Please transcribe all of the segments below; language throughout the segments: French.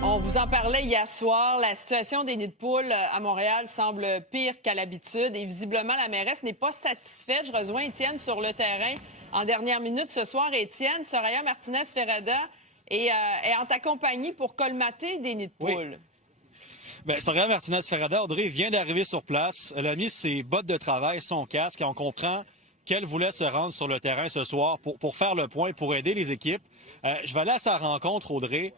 On vous en parlait hier soir. La situation des nids de poules à Montréal semble pire qu'à l'habitude et visiblement, la mairesse n'est pas satisfaite. Je rejoins Étienne sur le terrain en dernière minute ce soir. Étienne, Soraya Martinez-Ferrada est en ta compagnie pour colmater des nids de poules. Oui. Bien, Soraya Martinez-Ferrada, Audrey, vient d'arriver sur place. Elle a mis ses bottes de travail, son casque, et on comprend qu'elle voulait se rendre sur le terrain ce soir pour faire le point, pour aider les équipes. Je vais aller à sa rencontre, Audrey.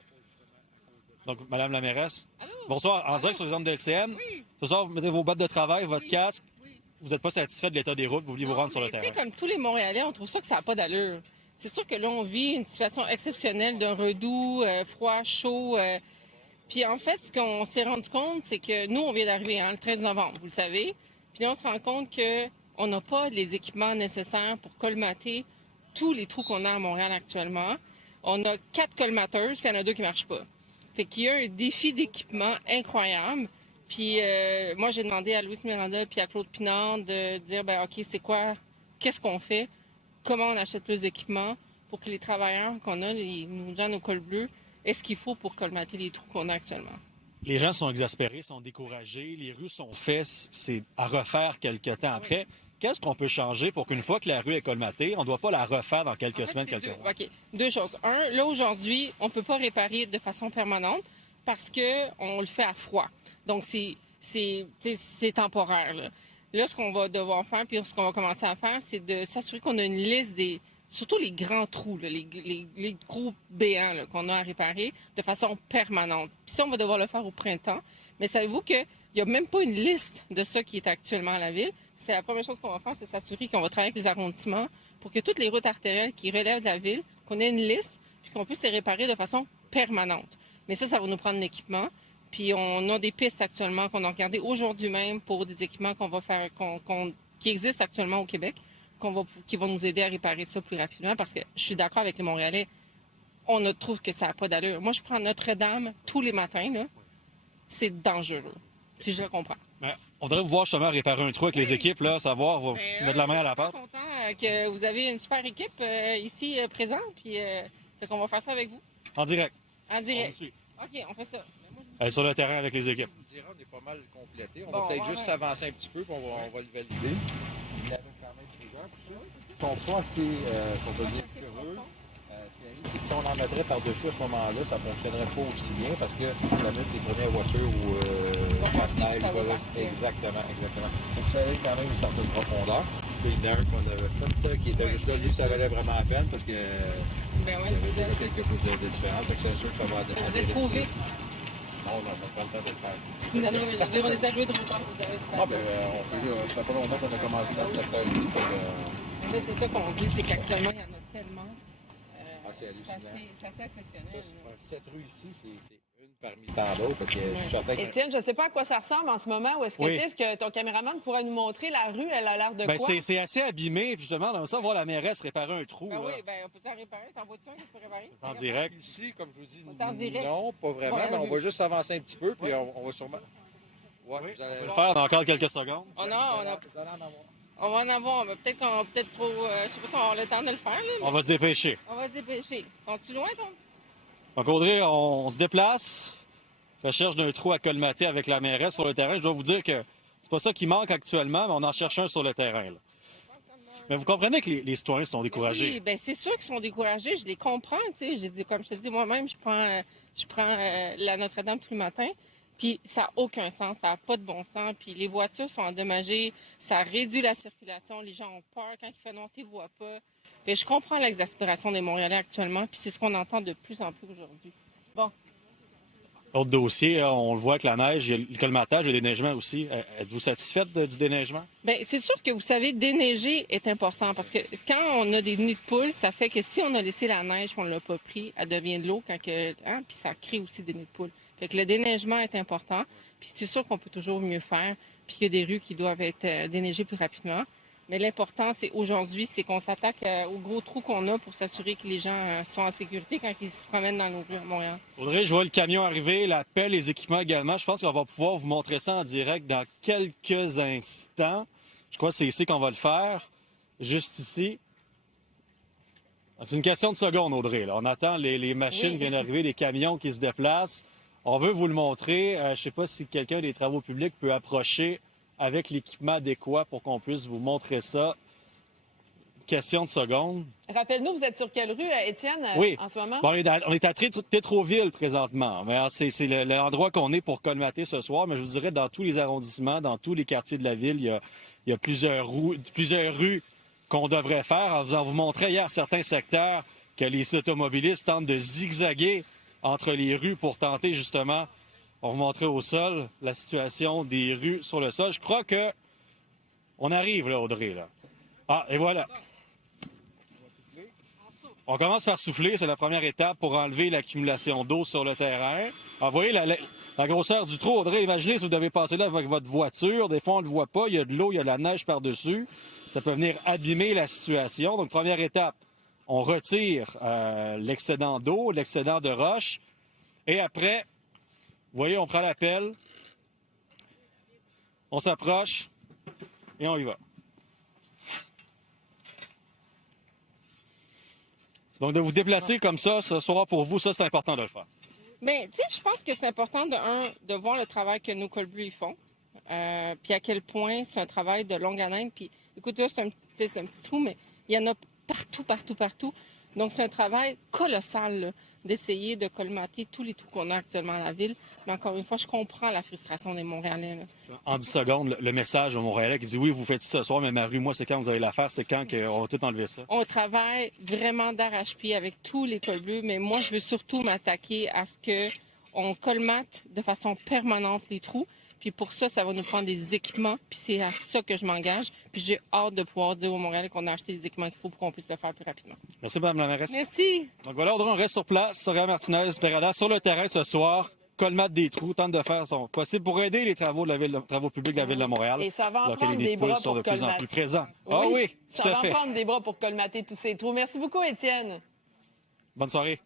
Donc, Madame la mairesse. Allô? Bonsoir, en direct sur les ondes de LCN. Oui. Ce soir, vous mettez vos bottes de travail, votre casque. Oui. Vous n'êtes pas satisfait de l'état des routes, vous vouliez vous rendre sur le Tu sais, terrain. comme tous les Montréalais, on trouve ça que ça n'a pas d'allure. C'est sûr que là, on vit une situation exceptionnelle d'un redoux, froid, chaud. Puis en fait, ce qu'on s'est rendu compte, c'est que nous, on vient d'arriver le 13 novembre, vous le savez. Puis là, on se rend compte qu'on n'a pas les équipements nécessaires pour colmater tous les trous qu'on a à Montréal actuellement. On a 4 colmateuses, puis il y en a 2 qui ne marchent pas. Fait qu'il y a un défi d'équipement incroyable. Puis moi, j'ai demandé à Louis Miranda puis à Claude Pinard de dire, ben OK, c'est quoi, qu'est-ce qu'on fait, comment on achète plus d'équipements pour que les travailleurs qu'on a, nos gens, nos cols bleus, aient ce qu'il faut pour colmater les trous qu'on a actuellement. Les gens sont exaspérés, sont découragés, les rues sont faites, c'est à refaire quelques temps après. Qu'est-ce qu'on peut changer pour qu'une fois que la rue est colmatée, on ne doit pas la refaire dans quelques semaines, quelques mois? OK. 2 choses. Là, aujourd'hui, on ne peut pas réparer de façon permanente parce qu'on le fait à froid. Donc, c'est temporaire. Là, ce qu'on va devoir faire, puis ce qu'on va commencer à faire, c'est de s'assurer qu'on a une liste surtout les grands trous, les gros béants qu'on a à réparer de façon permanente. Puis ça, on va devoir le faire au printemps. Mais savez-vous qu'il n'y a même pas une liste de ça qui est actuellement à la ville? C'est la première chose qu'on va faire, c'est s'assurer qu'on va travailler avec les arrondissements pour que toutes les routes artérielles qui relèvent de la ville, qu'on ait une liste, puis qu'on puisse les réparer de façon permanente. Mais ça va nous prendre l'équipement. Puis on a des pistes actuellement qu'on a regardées aujourd'hui même pour des équipements qu'on va faire, qui existent actuellement au Québec, qui vont nous aider à réparer ça plus rapidement. Parce que je suis d'accord avec les Montréalais, on trouve que ça n'a pas d'allure. Moi, je prends Notre-Dame tous les matins, là. C'est dangereux, si je le comprends. Ouais. On voudrait vous voir justement réparer un trou avec les équipes, là, savoir, mettre la main à la pâte. Je suis content que vous avez une super équipe ici présente, puis qu'on va faire ça avec vous. En direct. En direct. OK, on fait ça. Sur le terrain avec les équipes. Je dirais, on est pas mal complété. On va peut-être juste s'avancer un petit peu, puis on va le valider. Il y avait quand même plusieurs. Ils sont pas assez, on va dire, heureux. Si on en mettrait par-dessus à ce moment-là, ça ne fonctionnerait pas aussi bien parce que la minute les premières voitures ou chasse-neige, exactement. Donc ça avait quand même une certaine profondeur. Puis il y en a un qu'on avait fait qui était juste là, lui, ça valait vraiment la peine parce que Ben ouais, il y avait quelque chose de différent. Donc c'est sûr que ça va vous êtes trop vite. Non, on n'a pas le temps de le faire. Non, mais je veux dire, on est arrivé trop tard. Ah, ben, ça fait pas longtemps qu'on a commencé dans cette heure-ci. Mais c'est ça qu'on dit, c'est qu'actuellement, il y en a tellement. C'est hallucinant. C'est assez exceptionnel. Cette rue ici, c'est une parmi tant d'autres. Je suis certain que... Étienne, je ne sais pas à quoi ça ressemble en ce moment. Où est-ce que Oui. est-ce que ton caméraman pourrait nous montrer la rue? Elle a l'air de Ben, quoi? c'est assez abîmé, justement. On aimerait ça voir la mairesse réparer un trou. Ben là. oui, ben on peut s'en réparer. T'en vois-tu un qui peut réparer? En direct. Ici, comme je vous dis, est en direct. non, pas vraiment, Ouais, mais on oui. va juste s'avancer un petit peu, puis on va sûrement... Ouais, Oui, vous allez... on va le faire dans encore quelques secondes. On va en avoir, mais peut-être qu'on va peut-être trop. Je sais pas si on va avoir le temps de le faire, là, mais On va se dépêcher. on va se dépêcher. Sont-tu loin, donc? Donc, Audrey, on se déplace. Recherche d'un trou à colmater avec la mairesse sur le terrain. Je dois vous dire que c'est pas ça qui manque actuellement, mais on en cherche un sur le terrain. Là. Mais vous comprenez que les citoyens sont découragés. Oui, ben c'est sûr qu'ils sont découragés. Je les comprends, tu sais. Comme je te dis, moi-même, je prends la Notre-Dame tous les matins. Puis ça n'a aucun sens, ça n'a pas de bon sens. Puis les voitures sont endommagées, ça réduit la circulation, les gens ont peur quand il fait noir, tu ne vois pas. Puis je comprends l'exaspération des Montréalais actuellement, puis c'est ce qu'on entend de plus en plus aujourd'hui. Bon. Autre dossier, on le voit avec la neige, il y a le colmatage, le déneigement aussi. Êtes-vous satisfaite du déneigement? Bien, c'est sûr que vous savez, déneiger est important parce que quand on a des nids de poules, ça fait que si on a laissé la neige et on ne l'a pas pris, elle devient de l'eau puis ça crée aussi des nids de poules. Fait que le déneigement est important, puis c'est sûr qu'on peut toujours mieux faire, puis qu'il y a des rues qui doivent être déneigées plus rapidement. Mais l'important, c'est aujourd'hui, c'est qu'on s'attaque aux gros trous qu'on a pour s'assurer que les gens sont en sécurité quand ils se promènent dans nos rues à Montréal. Audrey, je vois le camion arriver, la pelle, les équipements également. Je pense qu'on va pouvoir vous montrer ça en direct dans quelques instants. Je crois que c'est ici qu'on va le faire, juste ici. Donc, c'est une question de secondes, Audrey. Là. On attend les machines qui viennent d'arriver, les camions qui se déplacent. On veut vous le montrer. Je ne sais pas si quelqu'un des travaux publics peut approcher avec l'équipement adéquat pour qu'on puisse vous montrer ça. Question de seconde. Rappelle-nous, vous êtes sur quelle rue, Étienne, Oui. en ce moment? Bon, on est à Tétroville présentement. C'est l'endroit qu'on est pour colmater ce soir. Mais je vous dirais, dans tous les arrondissements, dans tous les quartiers de la ville, il y a plusieurs rues qu'on devrait faire. En vous montrant hier certains secteurs que les automobilistes tentent de zigzaguer entre les rues pour tenter justement, on vous montrer au sol la situation des rues sur le sol. Je crois que on arrive là, Audrey. Là. Ah, et voilà. On commence par souffler, c'est la première étape pour enlever l'accumulation d'eau sur le terrain. Ah, vous voyez la grosseur du trou, Audrey, imaginez si vous devez passer là avec votre voiture. Des fois, on ne le voit pas, il y a de l'eau, il y a de la neige par-dessus. Ça peut venir abîmer la situation. Donc, première étape, on retire l'excédent d'eau, l'excédent de roche. Et après, vous voyez, on prend la pelle, on s'approche et on y va. Donc, de vous déplacer comme ça, ce soir pour vous, ça, c'est important de le faire. Bien, tu sais, je pense que c'est important, de voir le travail que nos col-bleus ils font. Puis à quel point c'est un travail de longue haleine. Puis, écoute, là, c'est un petit trou, mais il y en a partout. Donc, c'est un travail colossal, là, d'essayer de colmater tous les trous qu'on a actuellement dans la ville. Mais encore une fois, je comprends la frustration des Montréalais. Là. En 10 secondes, le message aux Montréalais qui dit « Oui, vous faites ça ce soir, mais ma rue, moi, c'est quand vous allez la faire, c'est quand qu'on va tout enlever ça. » On travaille vraiment d'arrache-pied avec tous les cols bleus, mais moi, je veux surtout m'attaquer à ce qu'on colmate de façon permanente les trous. Puis pour ça, ça va nous prendre des équipements, puis c'est à ça que je m'engage. Puis j'ai hâte de pouvoir dire aux Montréalais qu'on a acheté les équipements qu'il faut pour qu'on puisse le faire plus rapidement. Merci, Mme la mairesse. Merci. Donc voilà, Audrey, on reste sur place. Soraya Martinez, Perrada, sur le terrain ce soir. Colmate des trous, tente de faire son possible pour aider les travaux de la ville, travaux publics de la ville de Montréal. Et ça va en alors que prendre les des nids de poules bras sont de pour plus en colmater. plus présents. Ah oui, tout ça à va fait. en prendre des bras pour colmater tous ces trous. Merci beaucoup, Étienne. Bonne soirée.